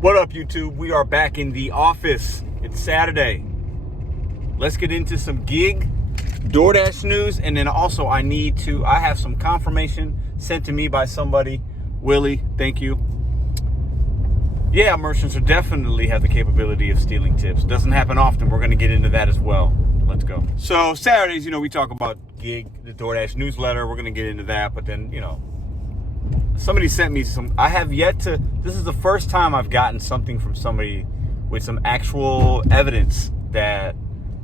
What up, YouTube? We are back in the office. It's Saturday. Let's get into some gig DoorDash news, and then also I have some confirmation sent to me by somebody. Willie, thank you. Yeah, merchants are definitely have the capability of stealing tips. Doesn't happen often. We're going to get into that as well. Let's go. So Saturdays, we talk about gig, the DoorDash newsletter. We're going to get into that, but then, somebody sent me some. This is the first time I've gotten something from somebody with some actual evidence that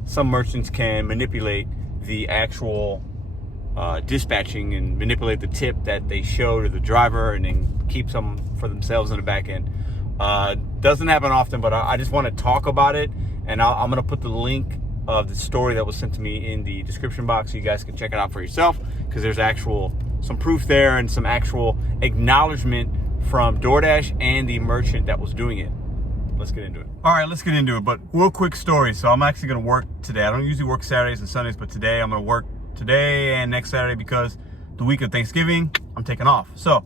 some merchants can manipulate the actual dispatching and manipulate the tip that they show to the driver and then keep some for themselves in the back end. Doesn't happen often, but I just want to talk about it, and I'm going to put the link of the story that was sent to me in the description box so you guys can check it out for yourself, because there's some proof there and some actual acknowledgement from DoorDash and the merchant that was doing it. Let's get into it. All right, let's get into it, but real quick story. So I'm actually going to work today. I don't usually work Saturdays and Sundays, but today I'm going to work today and next Saturday because the week of Thanksgiving, I'm taking off. So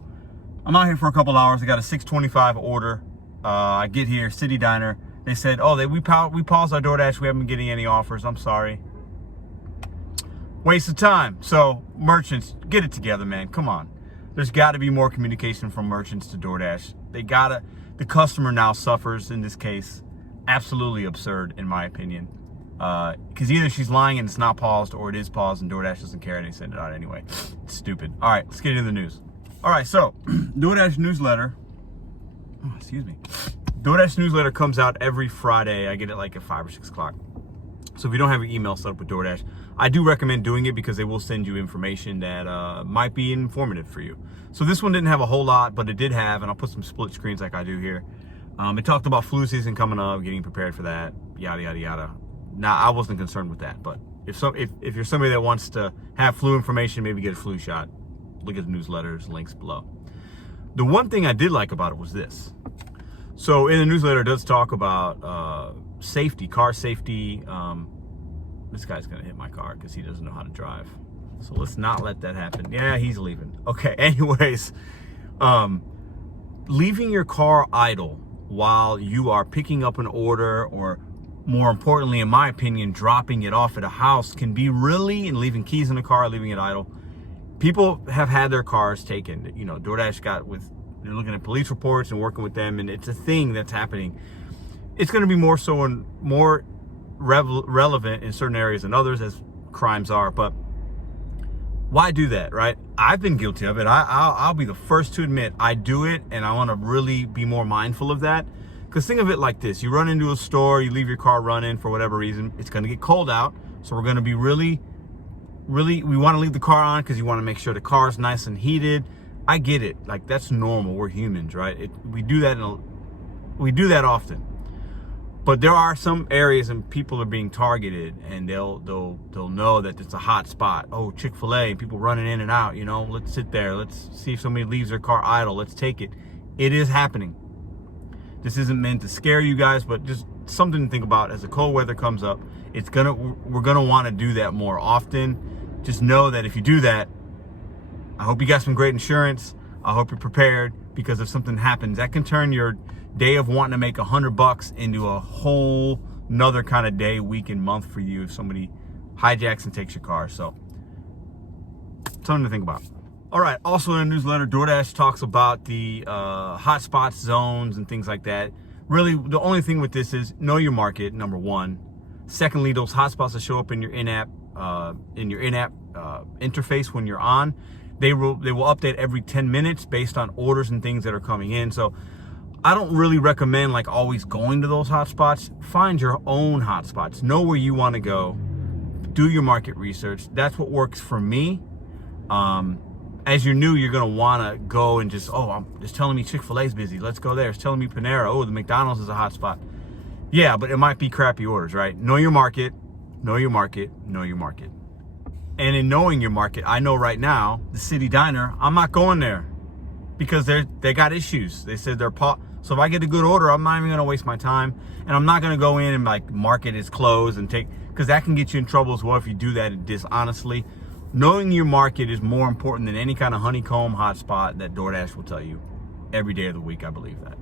I'm out here for a couple hours. I got a 6:25 order. I get here, City Diner. They said, we paused our DoorDash. We haven't been getting any offers. I'm sorry. Waste of time. So merchants, get it together, man. Come on. There's got to be more communication from merchants to DoorDash. The customer now suffers in this case. Absolutely absurd, in my opinion. Because either she's lying and it's not paused, or it is paused and DoorDash doesn't care and they send it out anyway. It's stupid. All right, let's get into the news. All right, so DoorDash newsletter. Oh, excuse me. DoorDash newsletter comes out every Friday. I get it like at 5 or 6 o'clock. So if you don't have your email set up with DoorDash, I do recommend doing it because they will send you information that might be informative for you. So this one didn't have a whole lot, but it did have, and I'll put some split screens like I do here. It talked about flu season coming up, getting prepared for that, yada, yada, yada. Now, I wasn't concerned with that, but if you're somebody that wants to have flu information, maybe get a flu shot, look at the newsletters, links below. The one thing I did like about it was this. So in the newsletter, it does talk about safety, car safety. This guy's gonna hit my car because he doesn't know how to drive. So let's not let that happen. Yeah, he's leaving. Okay, anyways, leaving your car idle while you are picking up an order, or more importantly, in my opinion, dropping it off at a house can be and leaving keys in the car, leaving it idle. People have had their cars taken. DoorDash they're looking at police reports and working with them, and it's a thing that's happening. It's going to be more so and more relevant in certain areas than others, as crimes are, but why do that, right? I've been guilty of it. I'll be the first to admit I do it, and I want to really be more mindful of that. Because think of it like this. You run into a store, you leave your car running for whatever reason. It's going to get cold out, so we're going to be we want to leave the car on because you want to make sure the car is nice and heated. I get it. Like, that's normal. We're humans, right? We do that often. But there are some areas and people are being targeted, and they'll know that it's a hot spot. Oh, Chick-fil-A, people running in and out, let's sit there. Let's see if somebody leaves their car idle. Let's take it. It is happening. This isn't meant to scare you guys, but just something to think about as the cold weather comes up. We're gonna want to do that more often. Just know that if you do that, I hope you got some great insurance. I hope you're prepared, because if something happens, that can turn your day of wanting to make $100 into a whole nother kind of day, week, and month for you if somebody hijacks and takes your car. So, something to think about. All right, also in the newsletter, DoorDash talks about the Hotspots zones and things like that. Really, the only thing with this is know your market, number one. Secondly, those hotspots that show up in your in-app interface when you're on, they will update every 10 minutes based on orders and things that are coming in. So I don't really recommend always going to those hotspots. Find your own hotspots. Know where you want to go. Do your market research. That's what works for me. As you're new, you're going to want to go and it's telling me Chick-fil-A's busy. Let's go there. It's telling me Panera. Oh, the McDonald's is a hotspot. Yeah, but it might be crappy orders, right? Know your market. Know your market. Know your market. And in knowing your market, I know right now, the City Diner, I'm not going there because they got issues. They said so if I get a good order, I'm not even going to waste my time. And I'm not going to go in and mark it as closed and because that can get you in trouble as well if you do that dishonestly. Knowing your market is more important than any kind of honeycomb hotspot that DoorDash will tell you every day of the week. I believe that.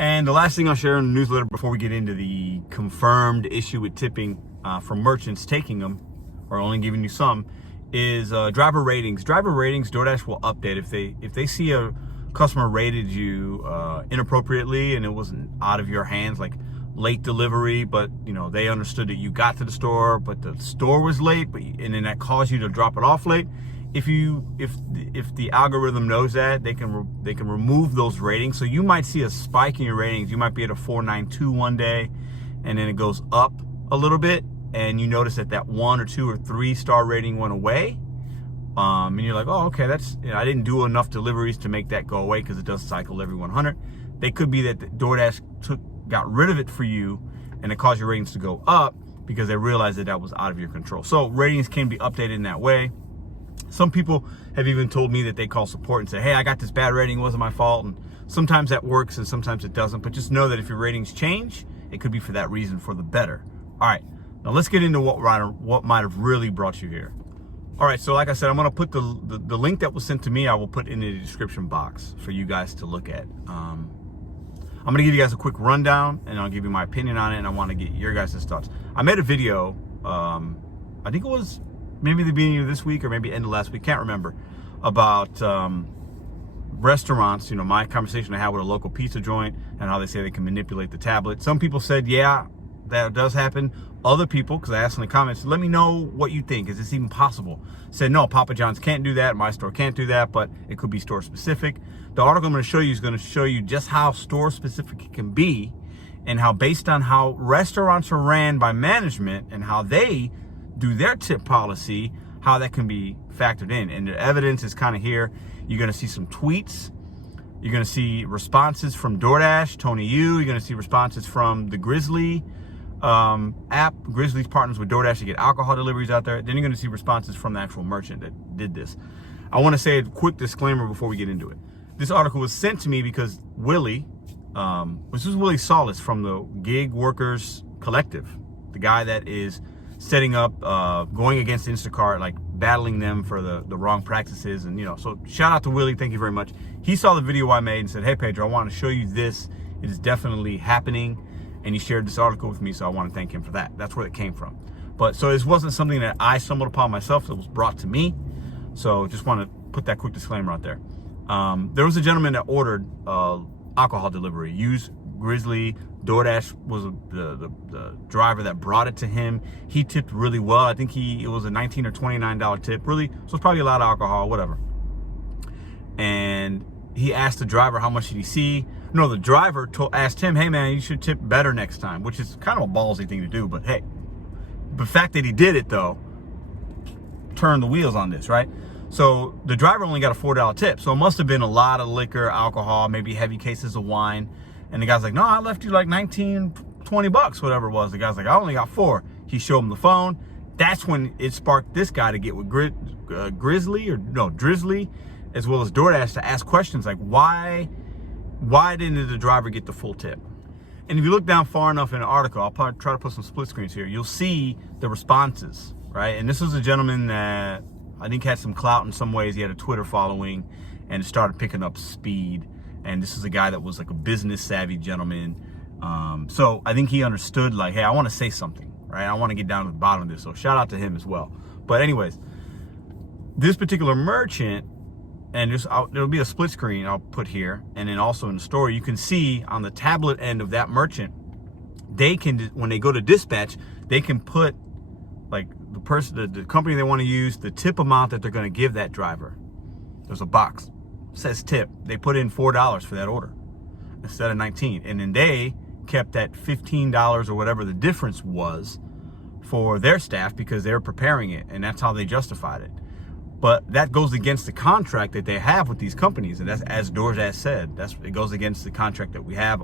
And the last thing I'll share in the newsletter before we get into the confirmed issue with tipping from merchants taking them, or only giving you some, is driver ratings. Driver ratings, DoorDash will update if they see a customer rated you inappropriately and it wasn't out of your hands, like late delivery, but you know they understood that you got to the store, but the store was late, and then that caused you to drop it off late. If the algorithm knows that, they can remove those ratings. So you might see a spike in your ratings. You might be at a 4.92 one day, and then it goes up a little bit, and you notice that 1 or 2 or 3 star rating went away. And you're like, oh, okay, that's, you know, I didn't do enough deliveries to make that go away, because it does cycle every 100. They could be that the DoorDash got rid of it for you, and it caused your ratings to go up because they realized that was out of your control. So ratings can be updated in that way. Some people have even told me that they call support and say, hey, I got this bad rating, it wasn't my fault. And sometimes that works and sometimes it doesn't. But just know that if your ratings change, it could be for that reason, for the better. All right, now let's get into what might have really brought you here. All right, so like I said, I'm gonna put the link that was sent to me, I will put in the description box for you guys to look at. I'm gonna give you guys a quick rundown, and I'll give you my opinion on it, and I wanna get your guys' thoughts. I made a video, I think it was maybe the beginning of this week or maybe end of last week, can't remember, about restaurants, you know, my conversation I had with a local pizza joint and how they say they can manipulate the tablet. Some people said, yeah, that does happen. Other people, because I asked in the comments, let me know what you think. Is this even possible? Said, no, Papa John's can't do that. My store can't do that, but it could be store specific. The article I'm going to show you is going to show you just how store specific it can be, and how based on how restaurants are ran by management and how they do their tip policy, how that can be factored in. And the evidence is kind of here. You're going to see some tweets. You're going to see responses from DoorDash, BetonYou. You're going to see responses from the Grizzly app. Grizzly's partners with DoorDash to get alcohol deliveries out there. Then you're going to see responses from the actual merchant that did this. I want to say a quick disclaimer before we get into it. This article was sent to me because Willie, this is Willie Solis from the Gig Workers Collective, the guy that is setting up, going against Instacart, like battling them for the wrong practices. And, you know, so shout out to Willie. Thank you very much. He saw the video I made and said, hey, Pedro, I want to show you this. It is definitely happening. And he shared this article with me, so I want to thank him for that. That's where it came from. But so this wasn't something that I stumbled upon myself. It was brought to me. So just want to put that quick disclaimer out there. There was a gentleman that ordered alcohol delivery, used Grizzly. DoorDash was the driver that brought it to him. He tipped really well. I think it was a $19 or $29 tip. Really, so it's probably a lot of alcohol, whatever. And he asked the driver how much did he see. No, the driver asked him, hey man, you should tip better next time, which is kind of a ballsy thing to do. But hey, the fact that he did it though turned the wheels on this, right? So the driver only got a $4 tip. So it must have been a lot of liquor, alcohol, maybe heavy cases of wine. And the guy's like, no, I left you like 19, 20 bucks, whatever it was. The guy's like, I only got 4. He showed him the phone. That's when it sparked this guy to get with Drizzly, as well as DoorDash, to ask questions like, why didn't the driver get the full tip? And if you look down far enough in the article, I'll probably try to put some split screens here, you'll see the responses, right? And this was a gentleman that I think had some clout in some ways. He had a Twitter following and started picking up speed. And this is a guy that was like a business savvy gentleman. So I think he understood, like, hey, I want to say something, right? I want to get down to the bottom of this. So shout out to him as well. But anyways, this particular merchant, and there'll be a split screen I'll put here, and then also in the story, you can see on the tablet end of that merchant, they can, when they go to dispatch, they can put like the company they want to use, the tip amount that they're going to give that driver. There's a box. Says tip. They put in $4 for that order instead of 19, and then they kept that $15 or whatever the difference was for their staff because they're preparing it, and that's how they justified it. But that goes against the contract that they have with these companies, and that's, as DoorDash said, it goes against the contract that we have.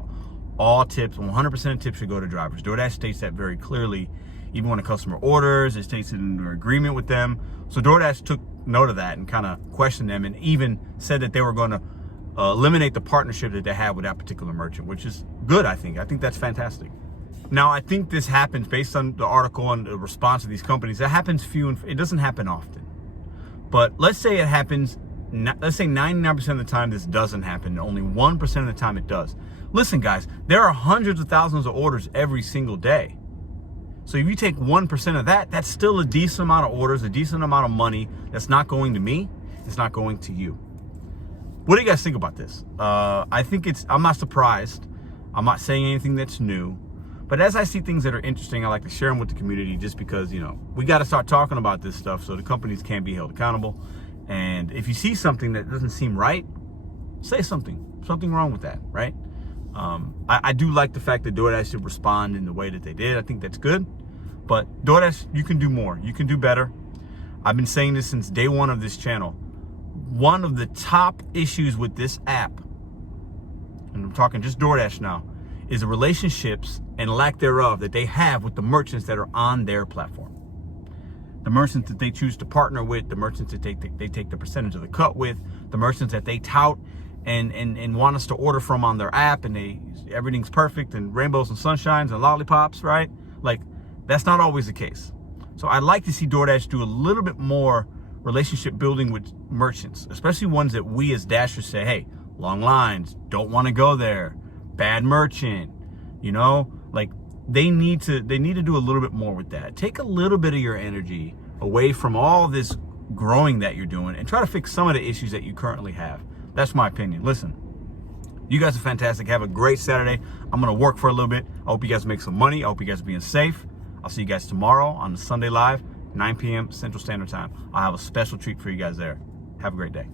All tips, 100% of tips should go to drivers. DoorDash states that very clearly. Even when a customer orders, it states it in their agreement with them. So DoorDash took note of that and kind of questioned them, and even said that they were going to eliminate the partnership that they have with that particular merchant, which is good, I think. I think that's fantastic. Now, I think this happens based on the article and the response of these companies. That happens it doesn't happen often. But let's say it happens, let's say 99% of the time this doesn't happen, only 1% of the time it does. Listen, guys, there are hundreds of thousands of orders every single day. So if you take 1% of that, that's still a decent amount of orders, a decent amount of money that's not going to me, it's not going to you. What do you guys think about this? I think I'm not surprised. I'm not saying anything that's new. But as I see things that are interesting, I like to share them with the community just because, we got to start talking about this stuff so the companies can be held accountable. And if you see something that doesn't seem right, say something wrong with that, right? I do like the fact that DoorDash should respond in the way that they did. I think that's good. But DoorDash, you can do more. You can do better. I've been saying this since day one of this channel. One of the top issues with this app, and I'm talking just DoorDash now, is the relationships and lack thereof that they have with the merchants that are on their platform. The merchants that they choose to partner with, the merchants that they take the percentage of the cut with, the merchants that they tout and want us to order from on their app, and everything's perfect and rainbows and sunshines and lollipops, right? Like, that's not always the case. So I'd like to see DoorDash do a little bit more relationship building with merchants, especially ones that we as Dashers say, hey, long lines, don't want to go there, bad merchant, like they need to do a little bit more with that. Take a little bit of your energy away from all this growing that you're doing and try to fix some of the issues that you currently have. That's my opinion. Listen, you guys are fantastic. Have a great Saturday. I'm going to work for a little bit. I hope you guys make some money. I hope you guys are being safe. I'll see you guys tomorrow on the Sunday Live, 9 p.m. Central Standard Time. I'll have a special treat for you guys there. Have a great day.